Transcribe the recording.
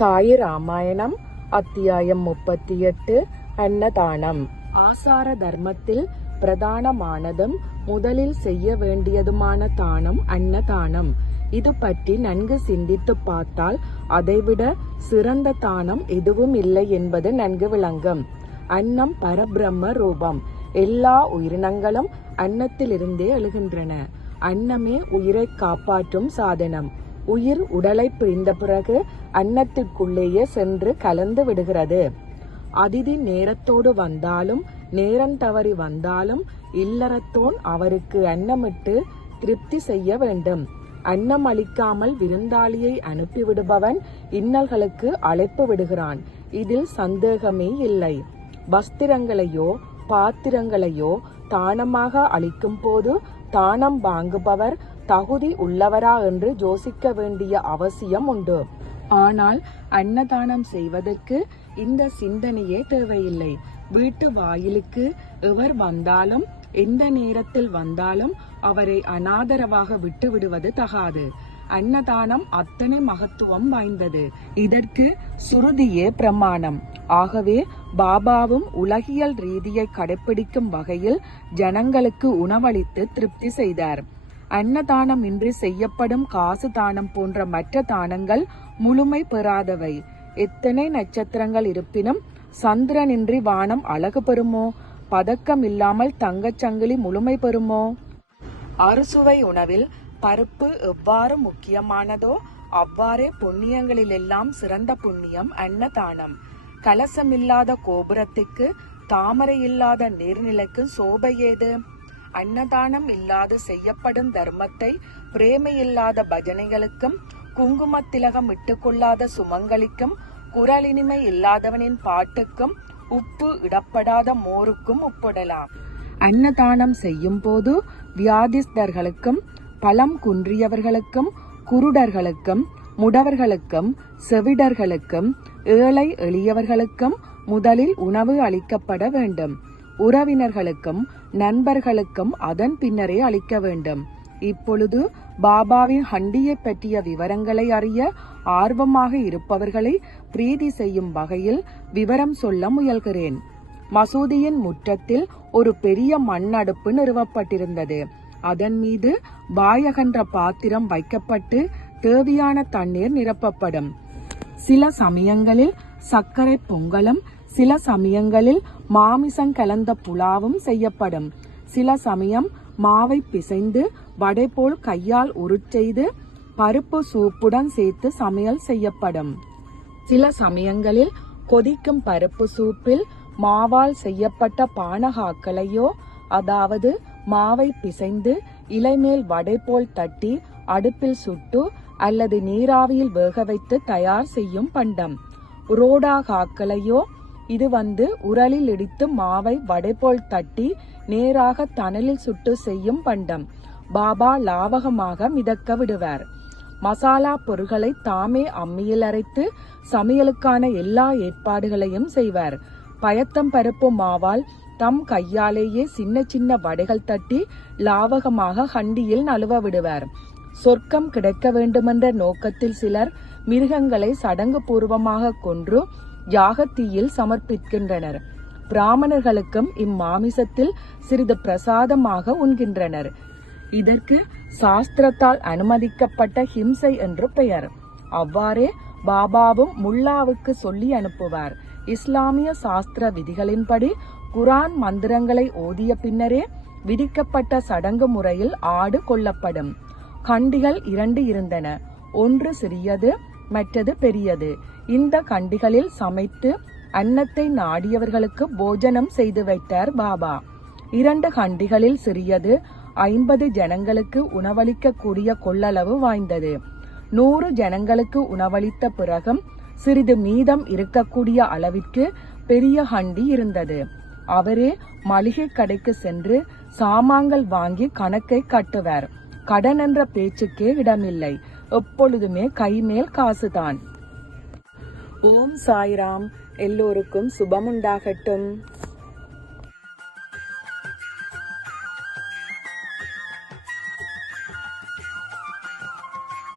சாயி ராமாயணம் அத்தியாயம் 38 அன்னதானம். ஆசார தர்மத்தில் பிரதானமானதும் முதலில் செய்ய வேண்டியதுமான தானம் அன்னதானம். இது பற்றி நன்கு சிந்தித்து பார்த்தால் அதைவிட சிறந்த தானம் எதுவும் இல்லை என்பது நன்கு விளங்கும். அன்னம் பரபிரம்ம ரூபம். எல்லா உயிரினங்களும் அன்னத்திலிருந்தே எழுகின்றன. அன்னமே உயிரை காப்பாற்றும் சாதனம். உயிர் உடலை பிரிந்த பிறகு அன்னத்திற்குள்ளேயே சென்று கலந்து விடுகிறது. அதிதி நேரத்தோடு வந்தாலும் நேரம் தவறி வந்தாலும் இல்லறத்தோன் அவருக்கு அன்னமிட்டு திருப்தி செய்ய வேண்டும். அன்னம் அளிக்காமல் விருந்தாளியை அனுப்பிவிடுபவன் இன்னல்களுக்கு அழைப்பு விடுகிறான். இதில் சந்தேகமே இல்லை. வஸ்திரங்களையோ பாத்திரங்களையோ தானமாக அளிக்கும் போது தானம் வாங்குபவர் தகுதி உள்ளவரா என்று யோசிக்க வேண்டிய அவசியம் உண்டு. ஆனால் அன்னதானம் செய்வதற்கு இந்த சிந்தனையே தேவையில்லை. வீட்டு வாயிலுக்கு எவர் வந்தாலும் எந்த நேரத்தில் வந்தாலும் அவரை அனாதரவாக விட்டு விடுவது தகாது. அன்னதானம் அத்தனை மகத்துவம் வாய்ந்தது. இதற்கு சுருதியே பிரமாணம். ஆகவே பாபாவும் உலகியல் ரீதியை கடைபிடிக்கும் வகையில் ஜனங்களுக்கு உணவளித்து திருப்தி செய்தார். அன்னதானம் இன்றி செய்யப்படும் காசு தானம் போன்ற மற்ற தானங்கள் முழுமை பெறாதவை. எத்தனை நட்சத்திரங்கள் இருப்பினும் சந்திரனின்றி வானம் அழகு பெறுமோ? பதக்கம் இல்லாமல் தங்கச்சங்கிலி முழுமை பெறுமோ? அறுசுவை உணவில் பருப்பு எவ்வாறு முக்கியமானதோ அவ்வாறே புண்ணியங்களிலெல்லாம் சிறந்த புண்ணியம் அன்னதானம். கலசமில்லாத கோபுரத்துக்கு தாமரை இல்லாத நீர்நிலைக்கு சோபை ஏது? அன்னதானம் இல்லாது செய்யப்படும் தர்மத்தை பிரேமையில்லாத பஜனைகளுக்கும் குங்குமத்திலகம் இட்டுக்கொள்ளாத சுமங்கலிக்கும் குரலினிமை இல்லாதவனின் பாட்டுக்கும் உப்பு இடப்படாத மோருக்கும் ஒப்பிடலாம். அன்னதானம் செய்யும் போது வியாதிஸ்தர்களுக்கும் பலம் குன்றியவர்களுக்கும் குருடர்களுக்கும் முடவர்களுக்கும் செவிடர்களுக்கும் ஏழை எளியவர்களுக்கும் முதலில் உணவு அளிக்கப்பட வேண்டும். உறவினர்களுக்கும் நண்பர்களுக்கும் அதன் பின்னரே அளிக்க வேண்டும். இப்பொழுது பாபாவின் ஹண்டியை பற்றிய விவரங்களை அறிய ஆர்வமாக இருப்பவர்களை பிரீதி செய்யும் வகையில் விவரம் சொல்ல முயல்கிறேன். மசூதியின் முற்றத்தில் ஒரு பெரிய மண் அடுப்பு நிறுவப்பட்டிருந்தது. அதன் மீது பாயகன்ற பாத்திரம் வைக்கப்பட்டு தேவையான தண்ணீர் நிரப்பப்படும். சில சமயங்களில் சர்க்கரை பொங்கலும் சில சமயங்களில் மாமிசம் கலந்த புலாவும் செய்யப்படும். சில சமயம் மாவை பிசைந்து வடை போல் கையால் உருச்செய்து பருப்பு சூப்புடன் சேர்த்து சமையல் செய்யப்படும். சில சமயங்களில் கொதிக்கும் பருப்பு சூப்பில் மாவால் செய்யப்பட்ட பானகாக்களையோ, அதாவது மாவை பிசைந்து இலைமேல் வடை போல் தட்டி அடுப்பில் சுட்டு அல்லது நீராவியில் வேக வைத்து தயார் செய்யும் பண்டம். உரோடாகாக்களையோ, இது உரலில் இடித்து மாவை வடை போல் தட்டி நேராக தணலில் சுட்டு செய்யும் பண்டம். பாபா லாவகமாக மிதக்க விடுவார். மசாலா பொருட்களை தாமே அம்மியில் அரைத்து சமையலுக்கான எல்லா ஏற்பாடுகளையும் செய்வார். பயத்தம் பருப்பு மாவால் தம் கையாலேயே சின்ன சின்ன வடைகள் தட்டி லாவகமாக ஹண்டியில் நழுவ விடுவார். சொர்க்கம் கிடைக்க வேண்டுமென்ற நோக்கத்தில் சிலர் மிருகங்களை சடங்கு பூர்வமாக கொன்று யாகத்தீயில் சமர்ப்பிக்கின்றனர். பிராமணர்களுக்கும் இம்மாமிசத்தில் சிறிது பிரசாதமாக உண்கின்றனர். இதற்கு சாஸ்திரத்தால் அனுமதிக்கப்பட்ட ஹிம்சை என்று பெயர். அவ்வாறே பாபாவும் முல்லாவுக்கு சொல்லி அனுப்புவார். இஸ்லாமிய சாஸ்திர விதிகளின்படி குரான் மந்திரங்களை ஓதிய பின்னரே விதிக்கப்பட்ட சடங்கு முறையில் ஆடு கொல்லப்படும். கண்டிகள் 2 இருந்தன. ஒன்று சிறியது, மற்றது பெரியது. இந்த கண்டிகளில் சமைத்து அன்னத்தை நாடியவர்களுக்கு போஜனம் செய்து வைத்தார் பாபா. 2 கண்டிகளில் சிறியது 50 ஜனங்களுக்கு உணவளிக்க கூடிய கொள்ளளவு வாய்ந்தது. 100 ஜனங்களுக்கு உணவளித்த பிறகும் சிறிது மீதம் இருக்கக்கூடிய அளவிற்கு பெரிய ஹண்டி இருந்தது. அவரே மளிகை கடைக்கு சென்று சாமான்கள் வாங்கி கணக்கை கட்டுவார். கடன் என்ற பேச்சுக்கே இடமில்லை. எப்பொழுதுமே கைமேல் காசுதான். ஓம் சாய்ராம். எல்லோருக்கும் சுபமுண்டாகட்டும்.